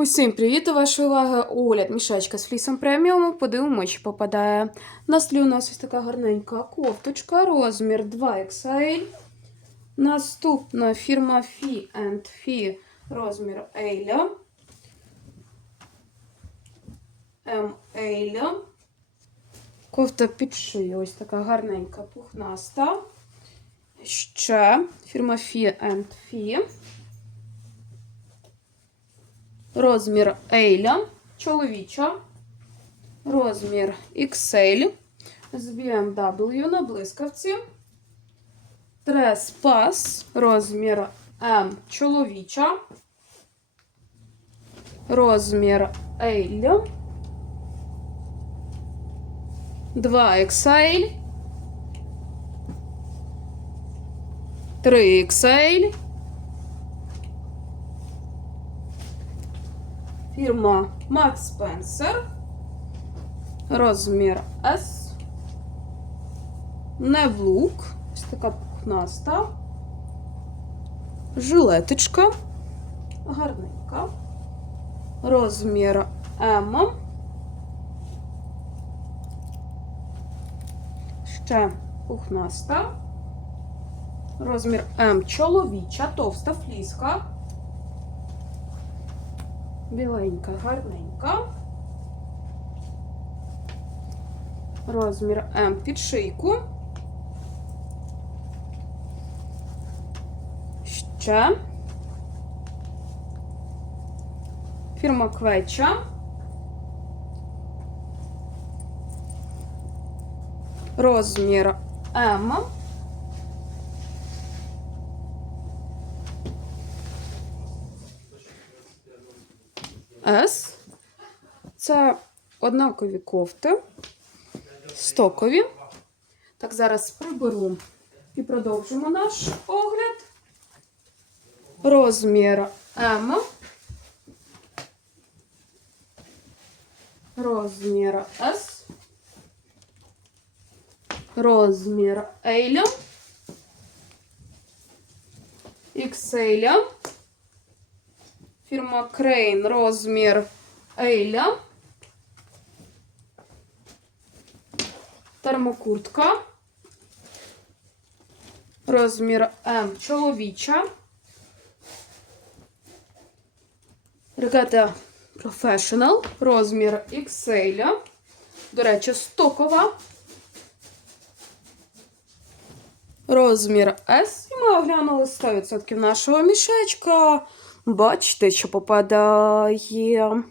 Усім привіт! До вашої огляд мішечка з флісом преміуму. Подивимося, чи попадає. На столі у нас ось така гарненька кофточка, розмір 2XL. Наступна фірма Fee Fee, розмір Ейля. М Ейля. Кофта під шию, ось така гарненька пухнаста. Ще фірма Fee Fee. Розмір Ейля, чоловіча, розмір XL з BMW на блискавці. Трес пас, розмір М чоловіча, розмір Ейля, 2XL, 3XL. Фірма Max Spencer. Розмір S. Невлук. Ось така пухнаста. Жилеточка. Гарненька. Розмір М. Ще пухнаста. Розмір М чоловіча, товста фліска. Біленька, гарненька. Розмір М під шийку. Ще. Фірма Квеча. Розмір М. С. Це однакові кофти, стокові. Так, зараз приберу і продовжимо наш огляд. Розмір М. Розмір С. Розмір L. XL. Фірма Крейн, розмір Ейля. Термокуртка. Розмір М чоловіча. Регата Professional. Розмір XL. До речі, стокова. Розмір S. І ми оглянули 100% нашого мішечка. Бачите, що попадає.